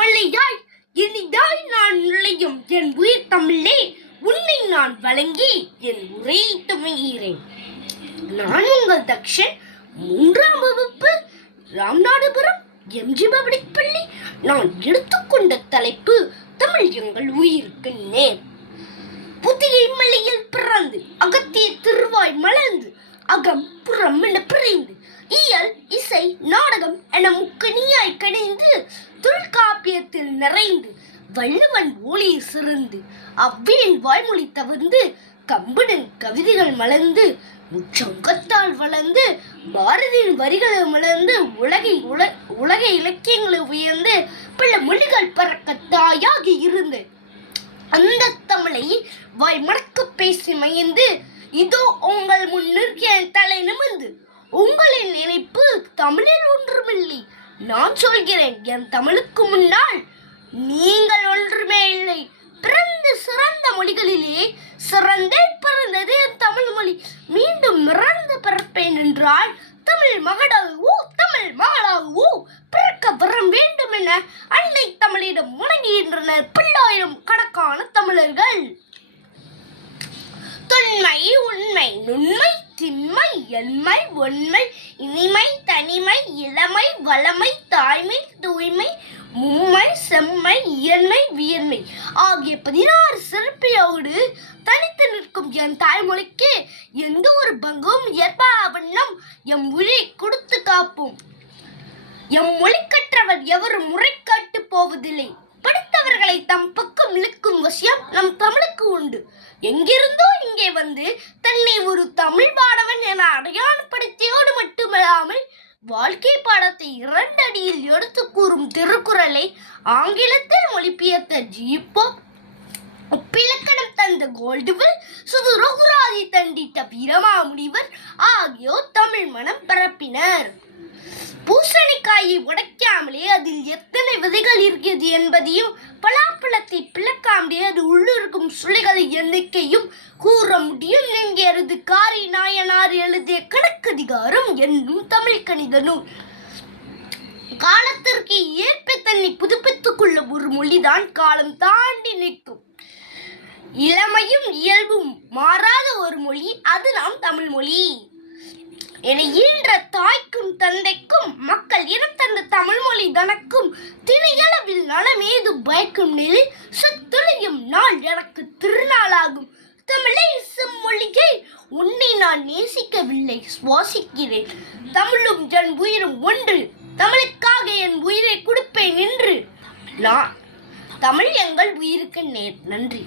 மழையாய் இனிதாய் நான் நுழையும் என் உயிர் தமிழே, உன்னை நான் வழங்கி என் உரையை துவங்குகிறேன். நான் உங்கள் தக்ஷன், 3ஆம் வகுப்பு, ராமநாதபுரம் எம்ஜி பப்ளிக் பள்ளி. நான் எடுத்துக்கொண்ட தலைப்பு தமிழ் எங்கள் உயிருக்கு நேர். புதிய மலையில் பிறந்து அகத்திய திருவாய் மலர்ந்து அகம் புறம் என பிரிந்து இயல் இசை நாடகம் என முக்கணியாய் கணிந்து தொல்காப்பியத்தில் நிறைந்து வள்ளுவன் ஒளி சிறந்து அவ்வின் வாய்மொழி தவிர்ந்து கம்பனின் கவிதைகள் மலர்ந்து முச்சங்கத்தால் வளர்ந்து பாரதியின் வரிகளை மலர்ந்து உலக இலக்கியங்களை உயர்ந்து பல மொழிகள் பறக்க தாயாகி இருந்து அந்த தமிழை வாய் மணக்க பேசி மயந்து இதோ உங்கள் முன் நிற்கிய தலை நிமிர்ந்து உங்களின் நினைப்பு தமிழில் ஒன்றுமில்லை. நான் சொல்கிறேன், என் தமிழுக்கு முன்னால் நீங்கள் ஒன்றுமே இல்லை. பிறந்து சிறந்த மொழிகளிலே சிறந்தே பிறந்தது என் தமிழ் மொழி. மீண்டும் இறந்து பிறப்பேன் என்றால் தமிழ் மகளாகவோ தமிழ் மகளாகவோ பிறக்க வரம் வேண்டும் என அன்னை தமிழிடம் முழங்குகின்றனர் பல்லாயிரம் கணக்கான தமிழர்கள். தொன்மை உண்மை நுண்மை திண்மை எண்மை ஒன்மை இனிமை தனிமை இளமை வளமை தாய்மை தூய்மை மும்மை செம்மை இயன்மை வியன்மை ஆகிய 16 சிறப்பியோடு தனித்து நிற்கும் என் தாய்மொழிக்கு எந்த ஒரு பங்கும் ஏற்பா வண்ணம் எம் உயிரை கொடுத்து காப்போம். எம் மொழி கற்றவர் எவரும் முறை காட்டு போவதில்லை. படித்தவர்களை தம் பக்கம் இழுக்கும் வசியம் நம் தமிழுக்கு உண்டு. எங்கிருந்தோ இங்கே வந்து தன்னை ஒரு தமிழ் பாடவன் என அடையாளப்படுத்தியோடு மட்டுமில்லாமல் வாழ்க்கை பாடத்தை 2 அடியில் எடுத்து கூறும் திருக்குறளை ஆங்கிலத்தில் மொழிபெயர்த்த ஜீப்போ, ஒப்பிலக்கணம் தந்த கோல்டுவெல், சுதுரகுராதி தண்டித்த வீரமாமுனிவர் ஆகியோர் தமிழ் மனம் பரப்பினர். பூசணிக்காயை உடைக்காமலே அதில் எத்தனை விதைகள் இருக்கிறது என்பதையும் பலாப்பழத்தை பிளக்காமலே அது உள்ளிருக்கும் சுளைகளின் எண்ணிக்கையும் கூற முடியும் என்கிறது காரி நாயனார் எழுதிய கணக்கதிகாரம் என்னும் தமிழ் கணித நூல். காலத்திற்கு ஏற்ப தன்னை புதுப்பித்துக் கொள்ள ஒரு மொழிதான் காலம் தாண்டி நிற்கும். இளமையும் இயல்பும் மாறாத ஒரு மொழி, அது நாம் தமிழ் மொழி. என ஈன்ற தாய்க்கும் தந்தைக்கும் மக்கள் இனம் தந்த தமிழ் மொழி தனக்கும் திணையளவில் நலமேது பயக்கும் நிலையில் சுத்தொழியும் நாள் எனக்கு திருநாளாகும். தமிழை செம்மொழியை உன்னை நான் நேசிக்கவில்லை, சுவாசிக்கிறேன். தமிழும் என் உயிரும் ஒன்று, தமிழுக்காக என் உயிரை கொடுப்பேன் என்று. நான் தமிழ் எங்கள் உயிருக்கு நேர். நன்றி.